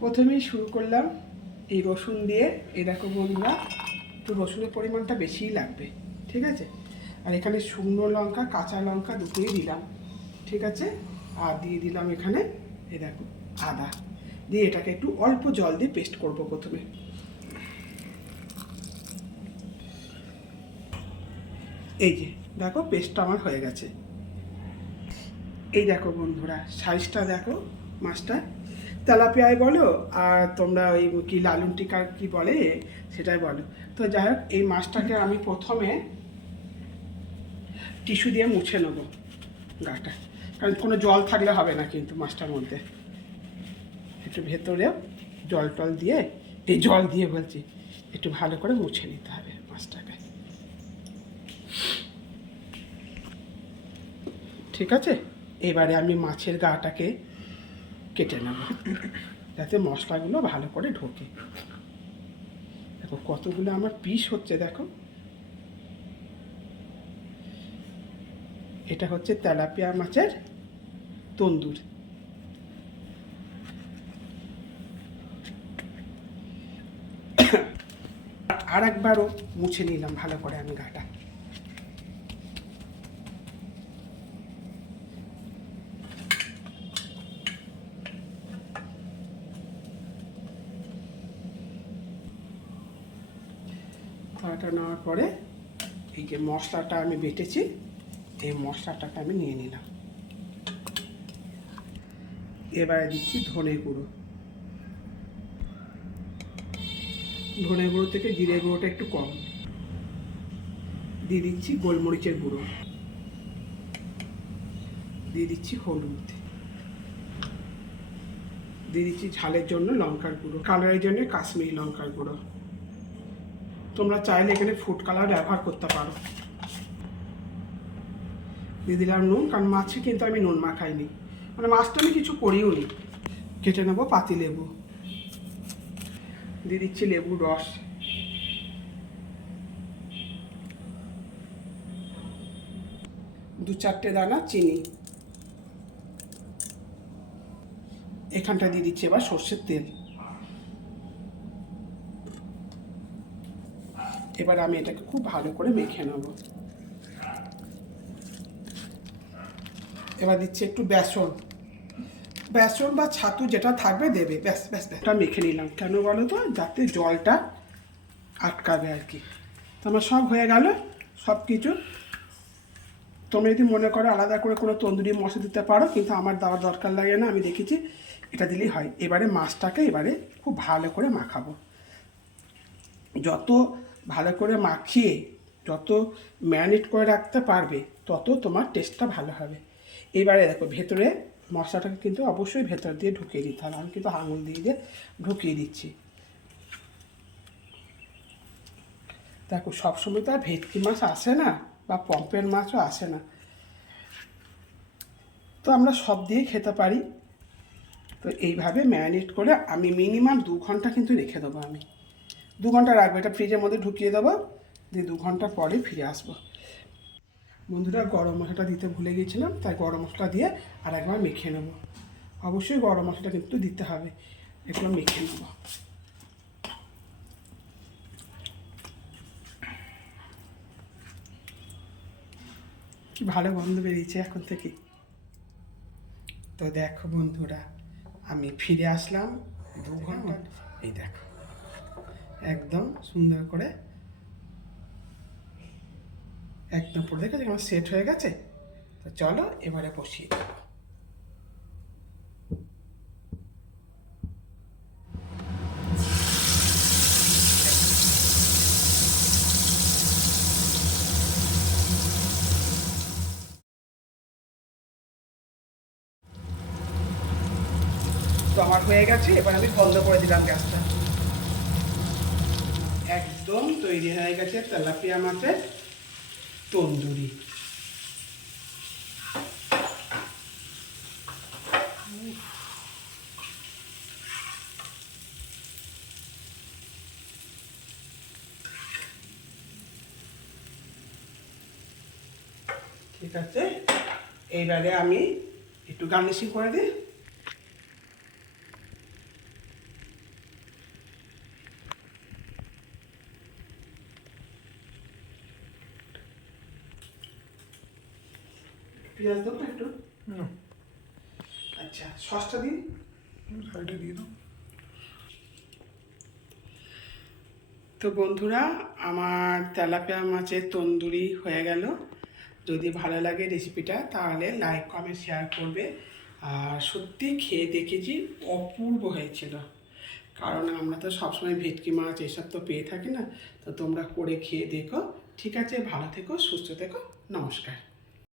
প্রথমেই শুরু করলাম এই রসুন দিয়ে। এ দেখো বন্ধুরা, একটু রসুনের পরিমাণটা বেশিই লাগবে, ঠিক আছে? আর এখানে শুকনো লঙ্কা, কাঁচা লঙ্কা দুটোই দিলাম, ঠিক আছে? আর দিয়ে দিলাম এখানে, এ দেখো, আদা। দিয়ে এটাকে একটু অল্প জল দিয়ে পেস্ট করব প্রথমে। এই যে, দেখো, পেস্টটা আমার হয়ে গেছে। এই দেখো বন্ধুরা, সাইজটা দেখো মাছটা তেলাপিয়ায় বলো, আর তোমরা ওই কি লালুন টিকার কি বলে, সেটাই বলো। তো যাই হোক, এই মাছটাকে আমি প্রথমে টিস্যু দিয়ে মুছে নেব গাটা। কারণ কোনো জল থাকলে হবে না কিন্তু মাছটার মধ্যে। একটু ভেতরে জল টল দিয়ে, এই জল দিয়ে বলছি, একটু ভালো করে মুছে নিতে হবে মাছটাকে। ঠিক আছে? এবারে আমি মাছের গাটাকে কেটে নেব। যাতে মশলাগুলো ভালো করে ঢোকে। দেখো কতগুলো আমার পিস হচ্ছে, দেখো। এটা হচ্ছে তেলাপিয়া মাছের তন্দুর। আর একবারও মুছে নিলাম ভালো করে আমি গাটা। গাটা নেওয়ার পরে এই যে মশলাটা আমি বেটেছি, এই মশলাটাকে আমি নিয়ে নিলাম। এবারে দিচ্ছি ধনে গুঁড়ো। ধনে গুঁড়ো থেকে জিরে গুঁড়োটা একটু কম। দিয়ে দিচ্ছি গোলমরিচের গুঁড়ো। দিয়ে দিচ্ছি হলুদ। দিয়ে দিচ্ছি ঝালের জন্য লঙ্কার গুঁড়ো। কালারের জন্য কাশ্মীরি লঙ্কার গুঁড়ো। তোমরা চাইলে এখানে ফুড কালার ব্যবহার করতে পারো। দিয়ে দিলাম নুন, কারণ মাছে কিন্তু আমি নুন মাখাইনি। মানে মাছটা আমি কিছু করিও নি। কেটে নেব পাতি লেবু। দিয়ে দিচ্ছি লেবুর রস। দু চারটে দানা চিনি। এখানটা দিয়ে দিচ্ছি এবার সর্ষের তেল। এবার আমি এটাকে খুব ভালো করে মেখে নেব। এবার দিচ্ছি একটু বেসন। বেসন বা ছাতু যেটা থাকবে দেবে। ব্যাস ব্যাস ব্যাস। এটা মেখে নিলাম। কেন বলো তো? যাতে জলটা আটকাবে আর কি। তো আমার সব হয়ে গেল। সব কিছু। তোমরা যদি মনে করো আলাদা করে কোনো তন্দুরি মশলা দিতে পারো, কিন্তু আমার দেওয়ার দরকার লাগে না। আমি দেখেছি এটা দিলেই হয়। এবারে মাছটাকে এবারে খুব ভালো করে মাখাবো। যত ভালো করে মাখিয়ে যত ম্যারিনেট করে রাখতে পারবে, তত তোমার টেস্টটা ভালো হবে। এবারে দেখো, ভেতরে মশলাটাকে কিন্তু অবশ্যই ভেতর দিয়ে ঢুকিয়ে দিতে হবে। আমি কিন্তু আঙুল দিয়ে দিয়ে ঢুকিয়ে দিচ্ছি। দেখো, সবসময় তো আর ভেটকি মাছ আসে না বা পম্পের মাছও আসে না। তো আমরা সব দিয়ে খেতে পারি। তো এইভাবে ম্যারিনেট করে আমি মিনিমাম দু ঘণ্টা কিন্তু রেখে দেবো আমি। দু ঘণ্টা রাখব, এটা ফ্রিজের মধ্যে ঢুকিয়ে দেবো, দিয়ে দু ঘণ্টা পরে ফিরে আসব। বন্ধুরা, গরম মশলাটা দিতে ভুলে গিয়েছিলাম, তাই গরম মশলা দিয়ে আর একবার মেখে নেব। অবশ্যই গরম মশলাটা কিন্তু দিতে হবে একটু মেখে নেব। কি ভালো গন্ধ বেরিয়েছে এখন থেকে। তো দেখো বন্ধুরা, আমি ফিরে আসলাম দু ঘণ্টা, এই দেখো। একদম সুন্দর করে একদম পড়ে দেখেছি আমার সেট হয়ে গেছে? তো চলো এবারে বসিয়ে দেবো। তো আমার হয়ে গেছে, এবার আমি বন্ধ করে দিলাম গ্যাসটা। একদম তৈরি হয়ে গেছে তেলাপিয়া মাছের তন্দুরি। ঠিক আছে, এইবারে আমি একটু গার্নিশিং করে দিই। পেঁয়াজ দেবো একটু? আচ্ছা সসটা দিন। সাইডে দিয়ে দাও। তো বন্ধুরা আমার তেলাপিয়া মাছের তন্দুরি হয়ে গেল। যদি ভালো লাগে রেসিপিটা তাহলে লাইক কমেন্ট শেয়ার করবে। আর সত্যি খেয়ে দেখেছি অপূর্ব হয়েছিল। কারণ আমরা তো সবসময় ভেটকি মাছ এসব তো পেয়ে থাকি না। তো তোমরা করে খেয়ে দেখো। ঠিক আছে ভালো থেকো সুস্থ থেকো। নমস্কার।